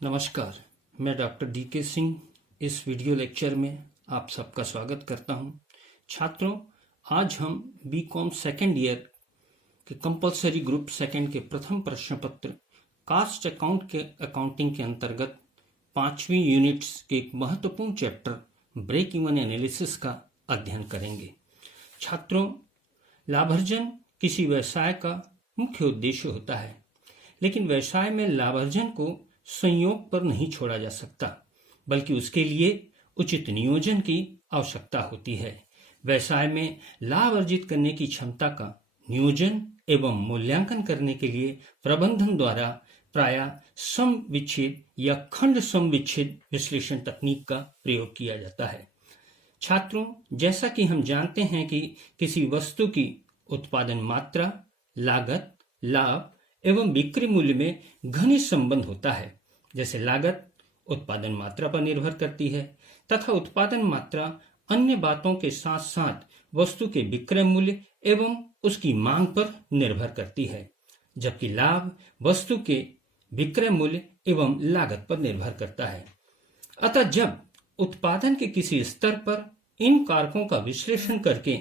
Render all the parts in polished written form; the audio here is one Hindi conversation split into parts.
नमस्कार, मैं डॉक्टर डी.के. सिंह इस वीडियो लेक्चर में आप सबका स्वागत करता हूं। छात्रों, आज हम बीकॉम सेकेंड ईयर के कंपलसरी ग्रुप सेकेंड के प्रथम प्रश्न पत्र कास्ट अकाउंटिंग के अंतर्गत 5वीं यूनिट्स के एक महत्वपूर्ण चैप्टर ब्रेक इवन एनालिसिस का अध्ययन करेंगे। छात्रों, लाभार्जन किसी व्यवसाय का मुख्य उद्देश्य होता है, लेकिन व्यवसाय में लाभार्जन को संयोग पर नहीं छोड़ा जा सकता, बल्कि उसके लिए उचित नियोजन की आवश्यकता होती है। व्यवसाय में लाभ अर्जित करने की क्षमता का नियोजन एवं मूल्यांकन करने के लिए प्रबंधन द्वारा प्रायः सम विच्छेद या खंड सम विच्छेद विश्लेषण तकनीक का प्रयोग किया जाता है। छात्रों, जैसा कि हम जानते हैं कि किसी वस्तु की उत्पादन मात्रा, लागत, लाभ एवं बिक्री मूल्य में घनिष्ठ संबंध होता है। जैसे लागत उत्पादन मात्रा पर निर्भर करती है तथा उत्पादन मात्रा अन्य बातों के साथ साथ वस्तु के विक्रय मूल्य एवं उसकी मांग पर निर्भर करती है, जबकि लाभ वस्तु के विक्रय मूल्य एवं लागत पर निर्भर करता है। अतः जब उत्पादन के किसी स्तर पर इन कारकों का विश्लेषण करके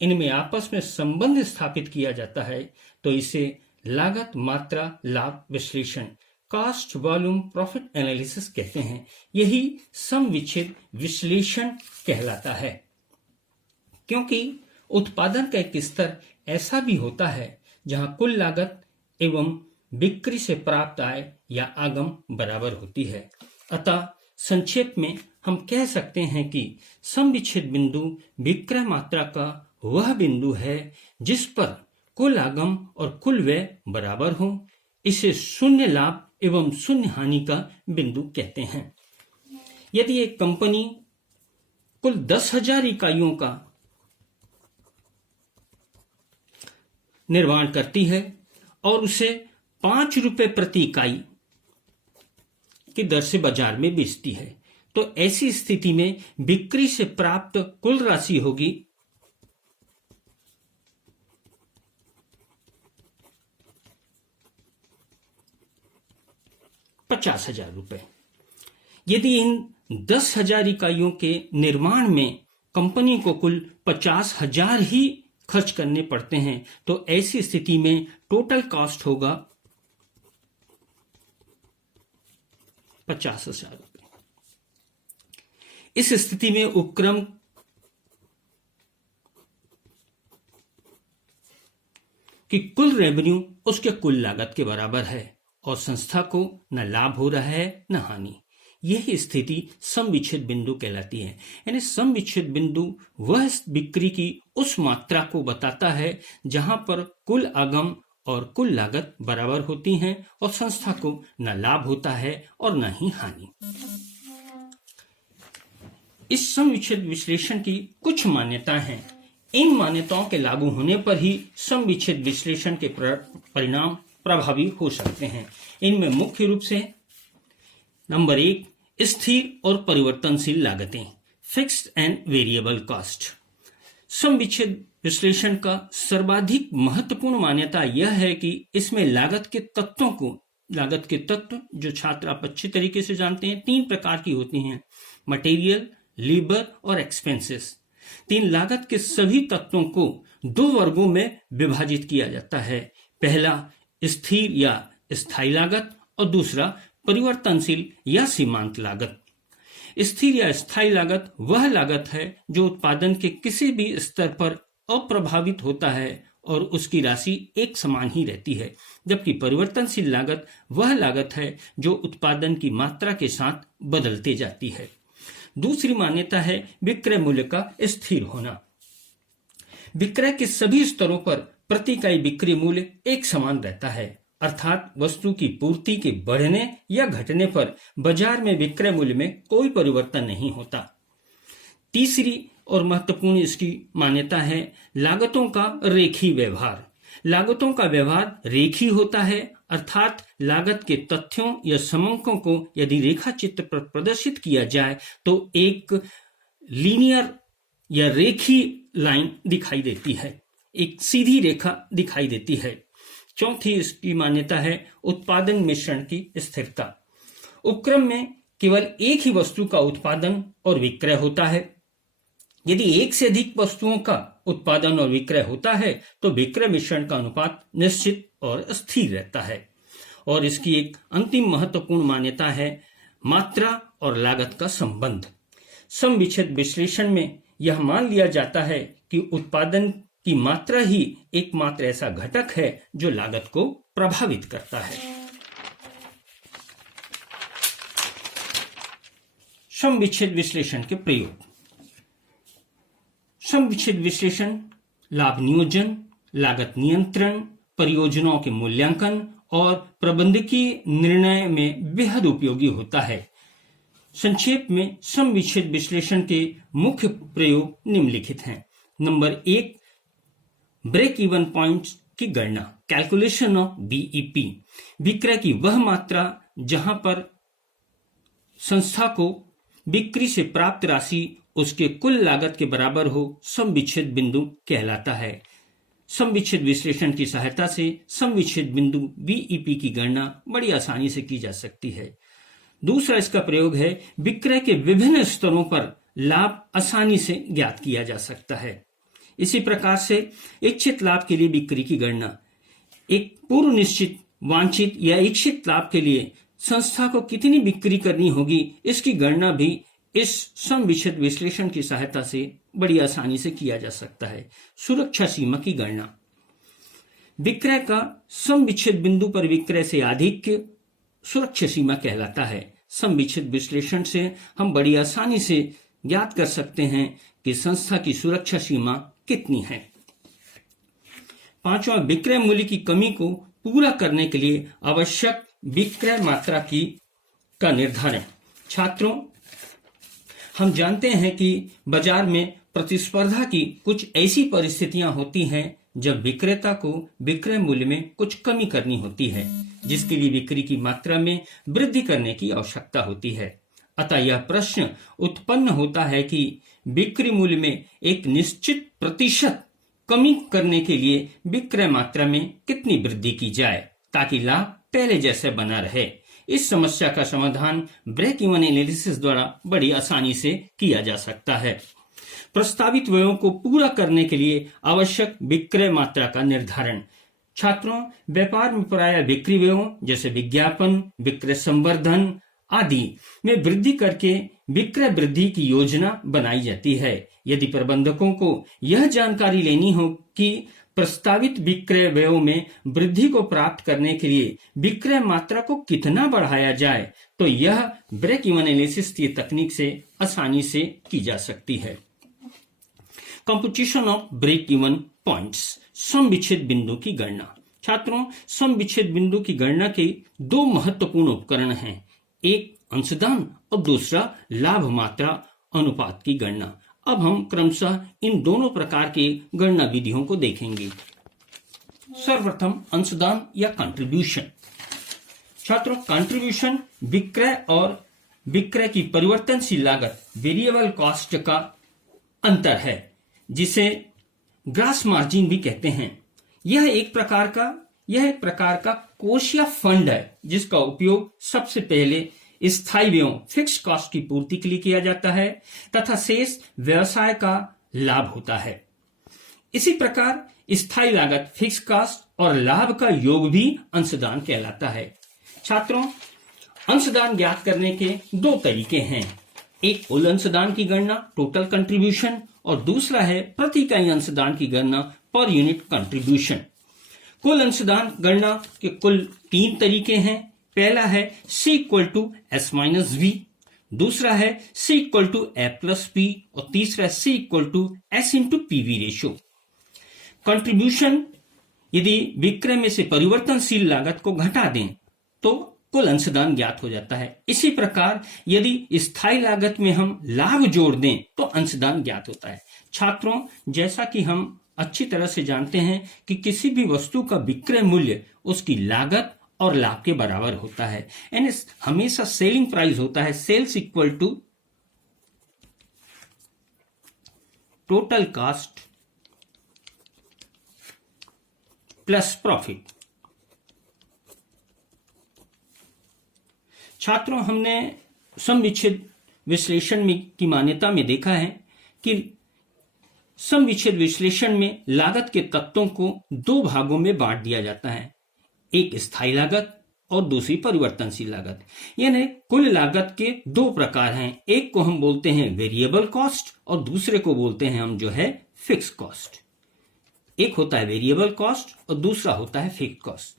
इनमें आपस में संबंध स्थापित किया जाता है तो इसे लागत मात्रा लाभ विश्लेषण कास्ट वॉल्यूम प्रॉफिट एनालिसिस कहते हैं। यही सम विच्छेद विश्लेषण कहलाता है, क्योंकि उत्पादन का एक स्तर ऐसा भी होता है जहां कुल लागत एवं बिक्री से प्राप्त आय या आगम बराबर होती है। अतः संक्षेप में हम कह सकते हैं कि सम विच्छेद बिंदु विक्रय मात्रा का वह बिंदु है जिस पर कुल आगम और कुल व्यय बराबर हो। इसे शून्य लाभ एवं शून्य हानि का बिंदु कहते हैं। यदि एक कंपनी कुल 10,000 इकाइयों का निर्माण करती है और उसे 5 रुपए प्रति इकाई की दर से बाजार में बेचती है, तो ऐसी स्थिति में बिक्री से प्राप्त कुल राशि होगी 50,000 रुपए। यदि इन 10,000 इकाइयों के निर्माण में कंपनी को कुल 50,000 ही खर्च करने पड़ते हैं, तो ऐसी स्थिति में टोटल कॉस्ट होगा 50,000 रुपए। इस स्थिति में उपक्रम की कुल रेवेन्यू उसके कुल लागत के बराबर है और संस्था को न लाभ हो रहा है न हानि। यही स्थिति सम विच्छेद बिंदु कहलाती है। यानी सम विच्छेद बिंदु वह बिक्री की उस मात्रा को बताता है जहां पर कुल आगम और कुल लागत बराबर होती हैं और संस्था को न लाभ होता है और न ही हानि। इस सम विच्छेद विश्लेषण की कुछ मान्यताएं हैं। इन मान्यताओं के लागू होने पर ही सम विच्छेद विश्लेषण के परिणाम प्रभावी हो सकते हैं। इनमें मुख्य रूप से नंबर 1, स्थिर और परिवर्तनशील लागतें, फिक्स्ड एंड वेरिएबल कॉस्ट। सम विच्छेद विश्लेषण का सर्वाधिक महत्वपूर्ण मान्यता यह है कि इसमें लागत के तत्व जो छात्र आप अच्छी तरीके से जानते हैं 3 प्रकार की होती हैं: मटेरियल, लेबर और एक्सपेंसेस। 3 लागत के सभी तत्वों को 2 वर्गों में विभाजित किया जाता है। पहला स्थिर या स्थायी लागत और दूसरा परिवर्तनशील या सीमांत लागत। स्थिर या स्थायी लागत वह लागत है जो उत्पादन के किसी भी स्तर पर अप्रभावित होता है और उसकी राशि एक समान ही रहती है, जबकि परिवर्तनशील लागत वह लागत है जो उत्पादन की मात्रा के साथ बदलती जाती है। दूसरी मान्यता है विक्रय मूल्य का स्थिर होना। विक्रय के सभी स्तरों पर प्रति इकाई बिक्री मूल्य एक समान रहता है, अर्थात वस्तु की पूर्ति के बढ़ने या घटने पर बाजार में विक्रय मूल्य में कोई परिवर्तन नहीं होता। तीसरी और महत्वपूर्ण इसकी मान्यता है लागतों का रेखीय व्यवहार। लागतों का व्यवहार रेखीय होता है, अर्थात लागत के तथ्यों या समंकों को यदि रेखा चित्र पर प्रदर्शित किया जाए तो एक लीनियर या रेखीय लाइन दिखाई देती है, एक सीधी रेखा दिखाई देती है। चौथी इसकी मान्यता है उत्पादन मिश्रण की स्थिरता। उपक्रम में केवल एक ही वस्तु का उत्पादन और विक्रय होता है। यदि एक से अधिक वस्तुओं का उत्पादन और विक्रय होता है तो विक्रय मिश्रण का अनुपात निश्चित और स्थिर रहता है। और इसकी एक अंतिम महत्वपूर्ण मान्यता है मात्रा और लागत का संबंध। सम विच्छेद विश्लेषण में यह मान लिया जाता है कि उत्पादन की मात्रा ही एकमात्र ऐसा घटक है जो लागत को प्रभावित करता है। सम विच्छेद विश्लेषण के प्रयोग। सम विच्छेद विश्लेषण लाभ नियोजन, लागत नियंत्रण, परियोजनाओं के मूल्यांकन और प्रबंधकीय निर्णय में बेहद उपयोगी होता है। संक्षेप में सम विच्छेद विश्लेषण के मुख्य प्रयोग निम्नलिखित हैं। नंबर 1, ब्रेक इवन पॉइंट की गणना, कैलकुलेशन ऑफ बीईपी। विक्रय की वह मात्रा जहां पर संस्था को बिक्री से प्राप्त राशि उसके कुल लागत के बराबर हो, सम विच्छेद बिंदु कहलाता है। सम विच्छेद विश्लेषण की सहायता से सम विच्छेद बिंदु बीईपी की गणना बड़ी आसानी से की जा सकती है। दूसरा इसका प्रयोग है विक्रय के विभिन्न स्तरों पर लाभ आसानी से ज्ञात किया जा सकता है। इसी प्रकार से इच्छित लाभ के लिए बिक्री की गणना, एक पूर्व निश्चित वांछित या इच्छित लाभ के लिए संस्था को कितनी बिक्री करनी होगी, इसकी गणना भी इस सम विच्छेद विश्लेषण की सहायता से बड़ी आसानी से किया जा सकता है। सुरक्षा सीमा की गणना, विक्रय का सम विच्छेद बिंदु पर विक्रय से आधिक्य सुरक्षा सीमा कहलाता है। सम विच्छेद विश्लेषण से हम बड़ी आसानी से ज्ञात कर सकते हैं कि संस्था की सुरक्षा सीमा कितनी है। पांचवा, विक्रय मूल्य की कमी को पूरा करने के लिए आवश्यक विक्रय मात्रा का निर्धारण। छात्रों, हम जानते हैं कि बाजार में प्रतिस्पर्धा की कुछ ऐसी परिस्थितियां होती हैं जब विक्रेता को विक्रय मूल्य में कुछ कमी करनी होती है, जिसके लिए बिक्री की मात्रा में वृद्धि करने की आवश्यकता होती है। अतः यह प्रश्न उत्पन्न होता है कि बिक्री मूल्य में एक निश्चित प्रतिशत कमी करने के लिए विक्रय मात्रा में कितनी वृद्धि की जाए ताकि लाभ पहले जैसे बना रहे। इस समस्या का समाधान ब्रेक इवन एनालिसिस द्वारा बड़ी आसानी से किया जा सकता है। प्रस्तावित व्ययों को पूरा करने के लिए आवश्यक विक्रय मात्रा का निर्धारण। छात्रों, व्यापार में प्रायः बिक्री व्ययों जैसे विज्ञापन, विक्रय संवर्धन आदि में वृद्धि करके विक्रय वृद्धि की योजना बनाई जाती है। यदि प्रबंधकों को यह जानकारी लेनी हो कि प्रस्तावित विक्रय व्ययों में वृद्धि को प्राप्त करने के लिए विक्रय मात्रा को कितना बढ़ाया जाए, तो यह ब्रेक इवन एनालिसिस की तकनीक से आसानी से की जा सकती है। Computation of break even points, सम विच्छेद बिंदु की गणना। छात्रों, सम विच्छेद बिंदु की गणना के दो महत्वपूर्ण उपकरण हैं, एक अंशदान और दूसरा लाभ मात्रा अनुपात की गणना। अब हम क्रमशः इन दोनों प्रकार की गणना विधियों को देखेंगे। सर्वप्रथम अंशदान या कंट्रीब्यूशन। छात्रों, कंट्रीब्यूशन विक्रय और विक्रय की परिवर्तनशील लागत वेरिएबल कॉस्ट का अंतर है, जिसे ग्रॉस मार्जिन भी कहते हैं। यह एक प्रकार का कोष या फंड है जिसका उपयोग सबसे पहले स्थायी व्ययों फिक्स कॉस्ट की पूर्ति के लिए किया जाता है तथा शेष व्यवसाय का लाभ होता है। इसी प्रकार स्थायी लागत फिक्स कॉस्ट और लाभ का योग भी अंशदान कहलाता है। छात्रों, अंशदान ज्ञात करने के दो तरीके हैं, एक कुल अंशदान की गणना टोटल कंट्रीब्यूशन और दूसरा है प्रति इकाई अंशदान की गणना पर यूनिट कंट्रीब्यूशन। कुल अंशदान गणना के कुल तीन तरीके हैं। पहला है C=S-V, दूसरा है C=A+P और तीसरा C=S/PV रेशियो। कंट्रीब्यूशन, यदि विक्रय में से परिवर्तनशील लागत को घटा दें तो कुल अंशदान ज्ञात हो जाता है। इसी प्रकार यदि स्थायी लागत में हम लाभ जोड़ दें तो अंशदान ज्ञात होता है। छात्रों, जैसा कि हम अच्छी तरह से जानते हैं कि किसी भी वस्तु का विक्रय मूल्य उसकी लागत और लाभ के बराबर होता है, यानी हमेशा सेलिंग प्राइस होता है sales equal to total cost plus profit. छात्रों, हमने सम विच्छेद विश्लेषण में की मान्यता में देखा है कि सम विच्छेद विश्लेषण में लागत के तत्वों को दो भागों में बांट दिया जाता है, एक स्थायी लागत और दूसरी परिवर्तनशील लागत। यानी कुल लागत के दो प्रकार हैं, एक को हम बोलते हैं वेरिएबल कॉस्ट और दूसरे को बोलते हैं हम जो है फिक्स कॉस्ट। एक होता है वेरिएबल कॉस्ट और दूसरा होता है फिक्स कॉस्ट।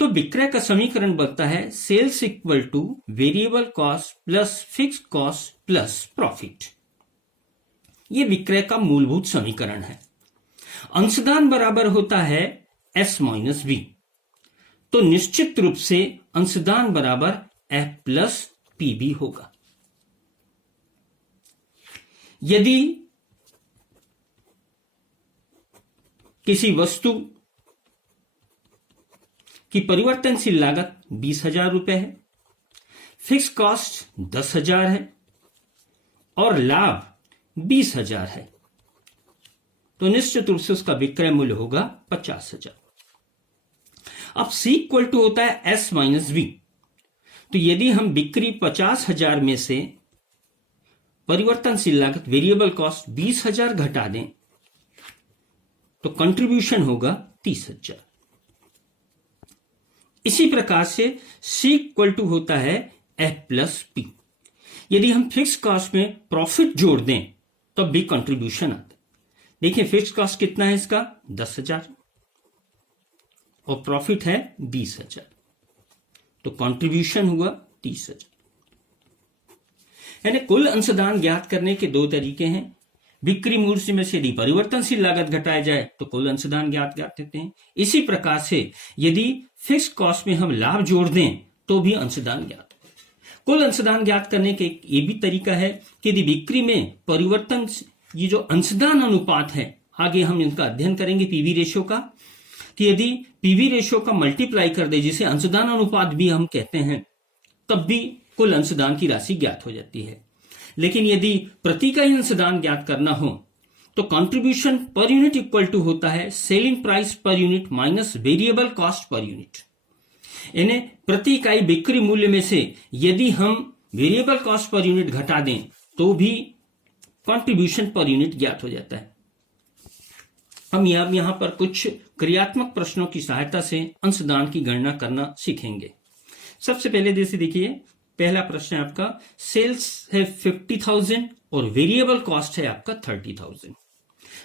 तो विक्रय का समीकरण बनता है sales equal to variable cost plus fix cost plus profit. यह विक्रय का मूलभूत समीकरण है। अंशदान बराबर होता है S माइनस V। तो निश्चित रूप से अंशदान बराबर F प्लस PB होगा। यदि किसी वस्तु की परिवर्तनशील लागत 20,000 रुपए है, फिक्स कॉस्ट 10,000 है और लाभ 20,000 है, तो निश्चित रूप से उसका विक्रय मूल्य होगा 50,000। अब C इक्वल टू होता है S माइनस V। तो यदि हम बिक्री 50,000 में से परिवर्तनशील लागत वेरिएबल कॉस्ट 20,000 घटा दें तो कंट्रीब्यूशन होगा 30,000। इसी प्रकार से C इक्वल टू होता है F प्लस P। यदि हम फिक्स कॉस्ट में प्रॉफिट जोड़ दें तब भी कंट्रीब्यूशन आता है। देखिए फिक्स कॉस्ट कितना है इसका 10,000 और प्रॉफिट है 20,000, तो कंट्रीब्यूशन हुआ 30,000। यानी कुल अंशदान ज्ञात करने के दो तरीके हैं। बिक्री मूल्य में से यदि परिवर्तनशील लागत घटाया जाए तो कुल अंशदान ज्ञात करते हैं। इसी प्रकार से यदि फिक्स कॉस्ट में हम लाभ जोड़ दें तो भी अंशदान ज्ञात। कुल अंशदान ज्ञात करने के ये भी तरीका है कि यदि बिक्री में परिवर्तन, ये जो अंशदान अनुपात है, आगे हम इनका अध्ययन करेंगे पीवी रेशियो का, कि यदि पीवी रेशियो का मल्टीप्लाई कर दे जिसे अंशदान अनुपात भी हम कहते हैं, तब भी कुल अंशदान की राशि ज्ञात हो जाती है। लेकिन यदि प्रति इकाई अंशदान ज्ञात करना हो तो contribution per unit equal to होता है selling price per unit minus variable cost per unit. यानी प्रति इकाई बिक्री मूल्य में से यदि हम वेरिएबल कॉस्ट पर यूनिट घटा दें तो भी कंट्रीब्यूशन पर यूनिट ज्ञात हो जाता है। हम यहां पर कुछ क्रियात्मक प्रश्नों की सहायता से अंशदान की गणना करना सीखेंगे। सबसे पहले जैसे देखिए, पहला प्रश्न है आपका, सेल्स है 50,000 और वेरिएबल कॉस्ट है आपका 30,000।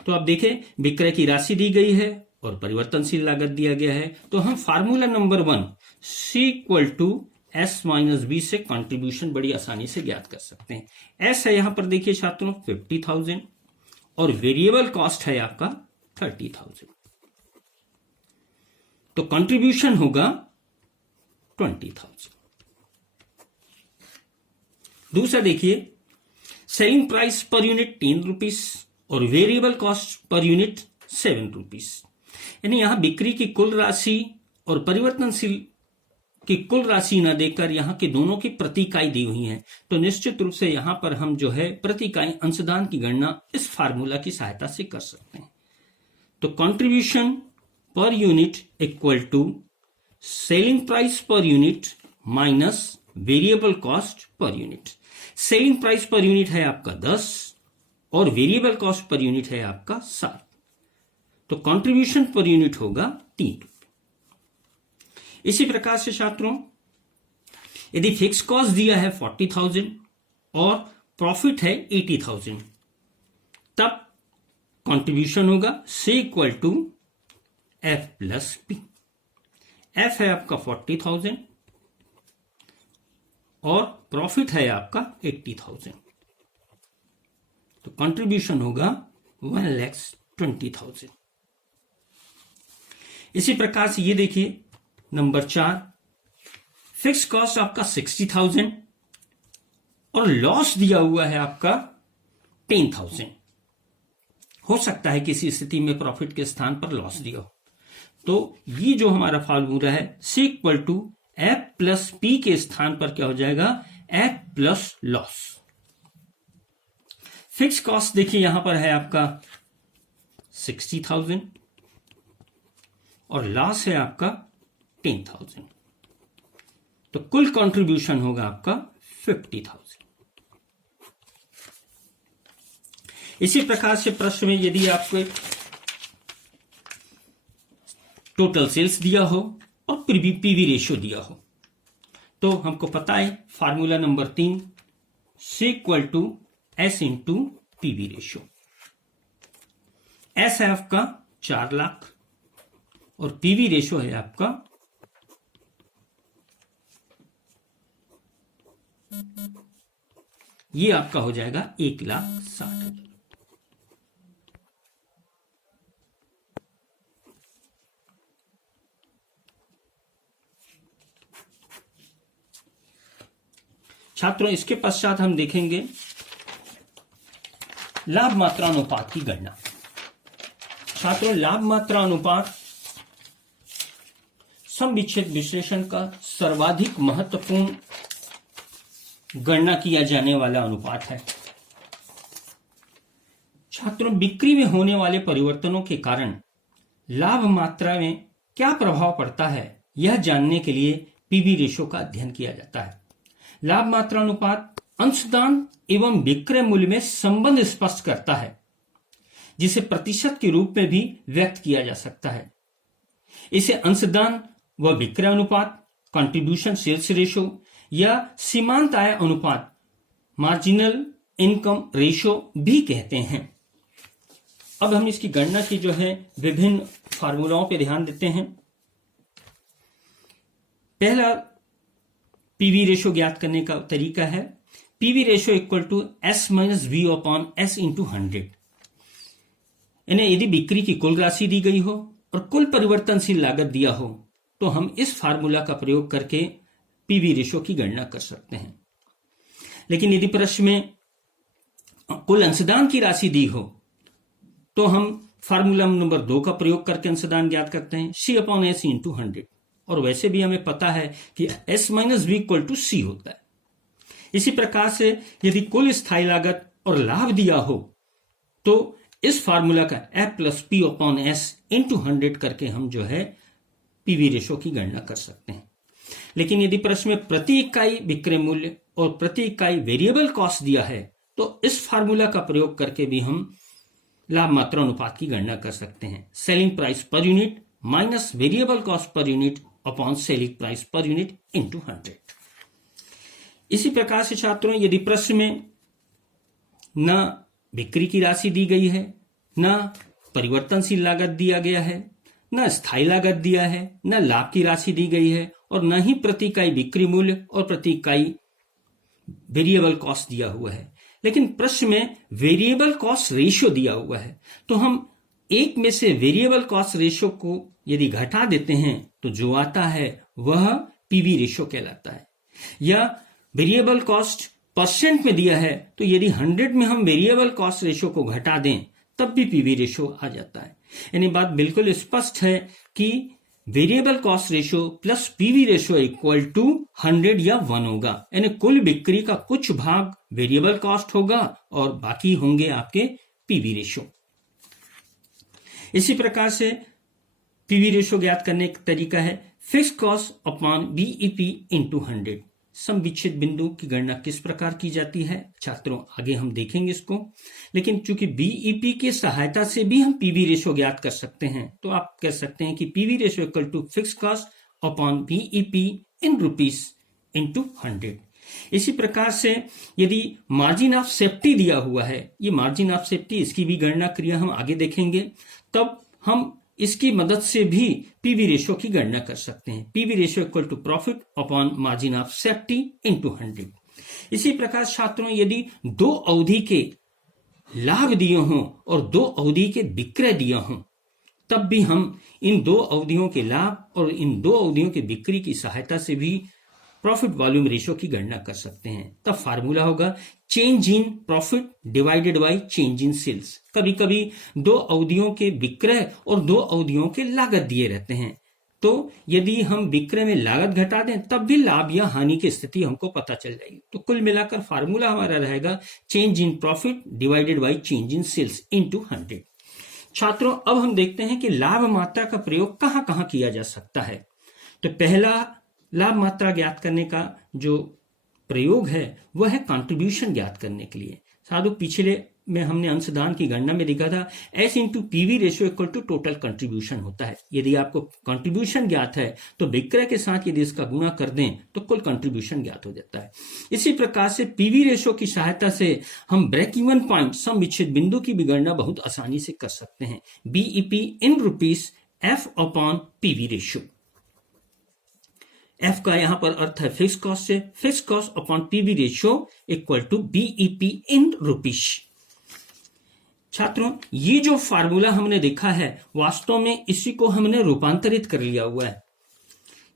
तो आप देखें विक्रय की राशि दी गई है और परिवर्तनशील लागत दिया गया है। तो हम formula number 1 C equal to S minus B से कंट्रीब्यूशन बड़ी आसानी से ज्ञात कर सकते हैं। S है यहां पर देखिए छात्रों 50,000 और वेरिएबल कॉस्ट है आपका 30,000, तो कंट्रीब्यूशन होगा 20,000। दूसरा देखिए, selling price per unit 10 rupees और variable cost per unit 7 rupees. यानी यहां बिक्री की कुल राशि और परिवर्तनशील की कुल राशि न देकर यहां के दोनों की प्रति इकाई दी हुई है, तो निश्चित रूप से यहां पर हम जो है प्रति इकाई अंशदान की गणना इस फार्मूला की सहायता से कर सकते हैं। तो contribution per unit equal to selling price per unit minus variable cost per unit. Selling price per unit है आपका 10 और वेरिएबल कॉस्ट पर यूनिट है आपका 7, तो कंट्रीब्यूशन पर यूनिट होगा 3 रुपये। इसी प्रकार से छात्रों, यदि फिक्स कॉस्ट दिया है 40,000 और प्रॉफिट है 80,000, तब कंट्रीब्यूशन होगा C equal to F plus P। F है आपका 40,000 और प्रॉफिट है आपका 80,000, तो कंट्रीब्यूशन होगा 1,20,000। इसी प्रकार से ये देखिए नंबर 4, फिक्स कॉस्ट आपका 60,000 और लॉस दिया हुआ है आपका 10,000। हो सकता है किसी स्थिति में प्रॉफिट के स्थान पर लॉस दिया हो, तो ये जो हमारा फार्मूला है C equal to F plus P के स्थान पर क्या हो जाएगा, F plus loss. Fix cost देखिए यहां पर है आपका 60,000 और लॉस है आपका 10,000, तो कुल कंट्रीब्यूशन होगा आपका 50,000। इसी प्रकार से प्रश्न में यदि आपको टोटल सेल्स दिया हो और पीवी रेशियो दिया हो, तो हमको पता है formula number 3, C equal to S into PV ratio. S है आपका 4 लाख और पीवी रेशियो है आपका 1,60,000। छात्रों, इसके पश्चात हम देखेंगे लाभ मात्रा अनुपात की गणना। छात्रों, लाभ मात्रा अनुपात सम विच्छेद विश्लेषण का सर्वाधिक महत्वपूर्ण गणना किया जाने वाला अनुपात है। छात्रों, बिक्री में होने वाले परिवर्तनों के कारण लाभ मात्रा में क्या प्रभाव पड़ता है, यह जानने के लिए पीवी रेशियो का अध्ययन किया जाता है। लाभ मात्रा अनुपात अंशदान एवं विक्रय मूल्य में संबंध स्पष्ट करता है, जिसे प्रतिशत के रूप में भी व्यक्त किया जा सकता है। इसे अंशदान व विक्रय अनुपात, कंट्रीब्यूशन सेल्स रेशियो या सीमांत आय अनुपात, मार्जिनल इनकम रेशियो भी कहते हैं। अब हम इसकी गणना की जो है विभिन्न फार्मूलाओं पे ध्यान देते हैं। पहला पीवी रेशियो ज्ञात करने का तरीका है PV ratio equal to S minus V upon S into 100। इन्हें यदि बिक्री की कुल राशि दी गई हो और कुल परिवर्तनशील लागत दिया हो, तो हम इस फार्मूला का प्रयोग करके पीवी रेशियो की गणना कर सकते हैं। लेकिन यदि प्रश्न में कुल अंशदान की राशि दी हो, तो हम फार्मूला नंबर 2 का प्रयोग करके अंशदान ज्ञात करते हैं, C अपॉन S इंटू 100। और वैसे भी हमें पता है कि S minus V equal to C होता है। इसी प्रकार से यदि कुल स्थायी लागत और लाभ दिया हो, तो इस फार्मूला का F plus P upon S into 100 करके हम जो है पीवी रेशियो की गणना कर सकते हैं। लेकिन यदि प्रश्न में प्रति इकाई विक्रय मूल्य और प्रति इकाई वेरिएबल कॉस्ट दिया है, तो इस फार्मूला का प्रयोग करके भी हम लाभ मात्रा अनुपात की गणना कर सकते हैं। Selling price per unit minus variable cost per unit upon selling price per unit into 100। इसी प्रकार से छात्रों, यदि प्रश्न में न बिक्री की राशि दी गई है, न परिवर्तनशील लागत दिया गया है, न स्थायी लागत दिया है, न लाभ की राशि दी गई है और न ही प्रति इकाई बिक्री मूल्य और प्रति इकाई वेरिएबल कॉस्ट दिया हुआ है, लेकिन प्रश्न में वेरिएबल कॉस्ट रेशियो दिया हुआ है, तो हम एक में से वेरिएबल कॉस्ट रेशियो को यदि घटा देते हैं तो जो आता है वह पीवी रेशियो कहलाता है। या वेरिएबल कॉस्ट परसेंट में दिया है, तो यदि 100 में हम वेरिएबल कॉस्ट रेशियो को घटा दें तब भी पीवी रेशियो आ जाता है। यानी बात बिल्कुल स्पष्ट है कि variable cost ratio plus PV ratio equal to 100 या 1 होगा। यानी कुल बिक्री का कुछ भाग वेरिएबल कॉस्ट होगा और बाकी होंगे आपके पीवी रेशियो। इसी प्रकार से पीवी रेशियो ज्ञात करने का तरीका है fix cost upon BEP into 100। सम विच्छेद बिंदु की गणना किस प्रकार की जाती है छात्रों, आगे हम देखेंगे इसको। लेकिन चूंकि बीईपी की सहायता से भी हम पीवी रेशियो ज्ञात कर सकते हैं, तो आप कह सकते हैं कि PV ratio equal to fix cost upon BEP in rupees into 100। इसी प्रकार से यदि मार्जिन ऑफ सेफ्टी दिया हुआ है, ये मार्जिन ऑफ सेफ्टी, इसकी भी गणना क्रिया हम आगे देखेंगे, तब हम इसकी मदद से भी पीवी रेशियो की गणना कर सकते हैं। PV ratio equal to profit upon margin of safety into 100। इसी प्रकार छात्रों, यदि 2 अवधि के लाभ दिए हों और 2 अवधि के विक्रय दिए हों, तब भी हम इन 2 अवधियों के लाभ और इन 2 अवधियों के बिक्री की सहायता से भी प्रॉफिट वॉल्यूम रेशियो की गणना कर सकते हैं। तब फार्मूला होगा change in profit divided by change in sales. कभी कभी 2 अवधियों के विक्रय और 2 अवधियों के लागत दिए रहते हैं, तो यदि हम विक्रय में लागत घटा दें तब भी लाभ या हानि की स्थिति हमको पता चल जाएगी। तो कुल मिलाकर फार्मूला हमारा रहेगा change in profit divided by change in sales into 100। छात्रों, अब हम देखते हैं कि लाभ मात्रा का प्रयोग कहां कहां किया जा सकता है। तो पहला लाभ मात्रा ज्ञात करने का जो प्रयोग है वह है कंट्रीब्यूशन ज्ञात करने के लिए। साधु पिछले में हमने अंशदान की गणना में देखा था S into PV ratio equal to total contribution होता है। यदि आपको कंट्रीब्यूशन ज्ञात है तो विक्रय के साथ यदि इसका गुणा कर दें तो कुल कंट्रीब्यूशन ज्ञात हो जाता है। इसी प्रकार से पीवी रेशियो की सहायता से हम ब्रेक इवन पॉइंट सम विच्छेद बिंदु की भी गणना बहुत आसानी से कर सकते हैं। BEP in rupees F upon PV ratio. F का यहां पर अर्थ है फिक्स कॉस्ट से, fix cost upon PV ratio equal to BEP in rupees. छात्रों, ये जो फार्मूला हमने देखा है वास्तव में इसी को हमने रूपांतरित कर लिया हुआ है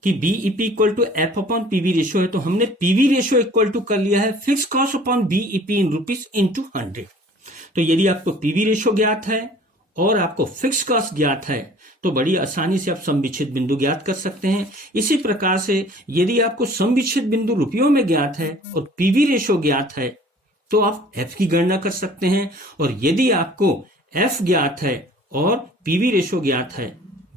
कि BEP equal to F upon PV ratio है, तो हमने पीवी रेशियो इक्वल टू कर लिया है fix cost upon BEP in rupees into 100। तो यदि आपको पीवी रेशियो ज्ञात है और आपको फिक्स कॉस्ट ज्ञात है तो बड़ी आसानी से आप सम विच्छेद बिंदु ज्ञात कर सकते हैं। इसी प्रकार से यदि आपको सम विच्छेद बिंदु रुपयों में ज्ञात है और पीवी रेशियो ज्ञात है तो आप एफ की गणना कर सकते हैं, और यदि आपको एफ ज्ञात है और पीवी रेशियो ज्ञात है,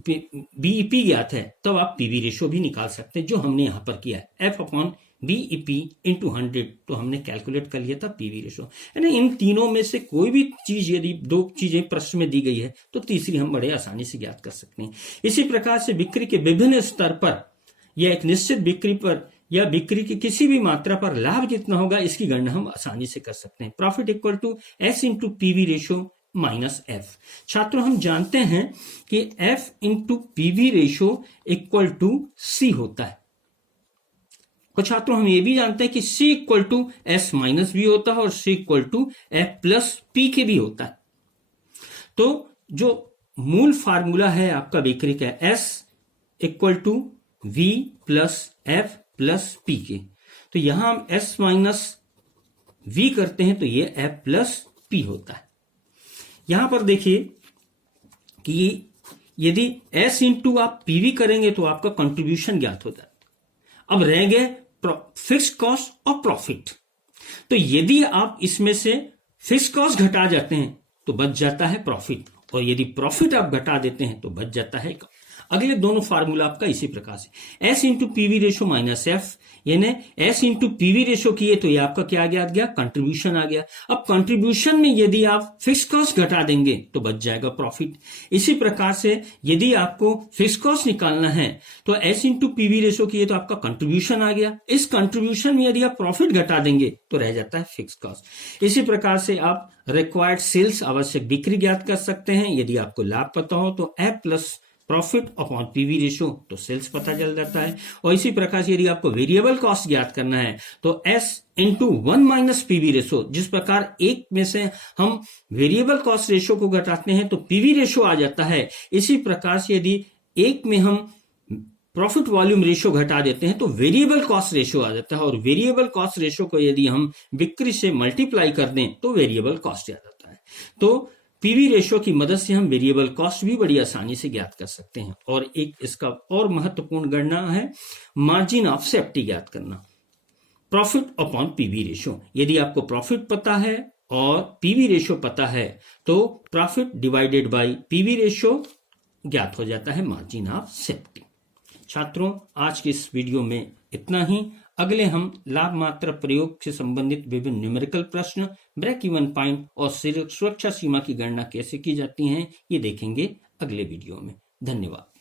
बीईपी ज्ञात है, तब आप पीवी रेशियो भी निकाल सकते हैं, जो हमने यहां पर किया है। एफ अपॉन बीईपी इंटू 100 तो हमने कैलकुलेट कर लिया था पीवी रेशियो। यानी इन तीनों में से कोई भी चीज यदि दो चीजें प्रश्न में दी गई है तो तीसरी हम बड़े आसानी से ज्ञात कर सकते हैं। इसी प्रकार से बिक्री के विभिन्न स्तर पर या एक निश्चित बिक्री पर या बिक्री की किसी भी मात्रा पर लाभ जितना होगा इसकी गणना हम आसानी से कर सकते हैं। Profit equal to S into PV ratio minus F. छात्रों, हम जानते हैं कि F into PV ratio equal to C होता है, और छात्रों हम ये भी जानते हैं कि C equal to S minus B होता है और C equal to F plus P के भी होता है। तो जो मूल फार्मूला है आपका बिक्री का, S equal to V plus F plus P के, तो यहां हम एस माइनस वी करते हैं तो ये एफ प्लस पी होता है। यहां पर देखिए कि यदि एस इंटू आप पीवी करेंगे तो आपका कंट्रीब्यूशन ज्ञात हो जाता है। अब रह गए फिक्स कॉस्ट और प्रॉफिट। तो यदि आप इसमें से फिक्स कॉस्ट घटा जाते हैं तो बच जाता है प्रॉफिट, और यदि प्रॉफिट आप घटा देते हैं तो बच जाता है। अगले दोनों फार्मूला आपका इसी प्रकार से S into PV ratio minus F, यानी एस इंटू पीवी रेशियो किए तो ये आपका क्या आ गया कंट्रीब्यूशन आ गया। अब कंट्रीब्यूशन में यदि आप फिक्स कॉस्ट घटा देंगे तो बच जाएगा प्रॉफिट। इसी प्रकार से यदि आपको फिक्स कॉस्ट निकालना है तो एस इंटू पीवी रेशियो किए तो आपका कंट्रीब्यूशन आ गया। इस कंट्रीब्यूशन में यदि आप प्रॉफिट घटा देंगे तो रह जाता है फिक्स कॉस्ट। इसी प्रकार से आप रिक्वायर्ड सेल्स आवश्यक बिक्री ज्ञात कर सकते हैं। यदि आपको लाभ पता हो तो F plus profit upon PV ratio तो सेल्स पता चल जाता है। और इसी प्रकार से यदि आपको वेरिएबल कॉस्ट ज्ञात करना है तो S into 1 minus PV ratio, जिस प्रकार एक में से हम वेरिएबल कॉस्ट रेशियो को घटाते हैं तो पीवी रेशियो आ जाता है, इसी प्रकार से यदि एक में हम प्रॉफिट वॉल्यूम रेशियो घटा देते हैं तो वेरिएबल कॉस्ट रेशियो आ जाता है, और वेरिएबल कॉस्ट रेशियो को यदि हम बिक्री से मल्टीप्लाई कर दें तो वेरिएबल कॉस्ट आ जाता है। तो पीवी रेशियो की मदद से हम वेरिएबल कॉस्ट भी बड़ी आसानी से ज्ञात कर सकते हैं। और एक इसका और महत्वपूर्ण गणना है मार्जिन ऑफ सेफ्टी ज्ञात करना, प्रॉफिट अपॉन पीवी रेशियो। यदि आपको प्रॉफिट पता है और पीवी रेशियो पता है तो profit divided bye PV ratio ज्ञात हो जाता है मार्जिन ऑफ सेफ्टी। छात्रों, आज के इस वीडियो में इतना ही। अगले हम लाभ मात्रा प्रयोग से संबंधित विभिन्न न्यूमेरिकल प्रश्न, ब्रेक इवन पॉइंट और सुरक्षा सीमा की गणना कैसे की जाती है ये देखेंगे अगले वीडियो में। धन्यवाद।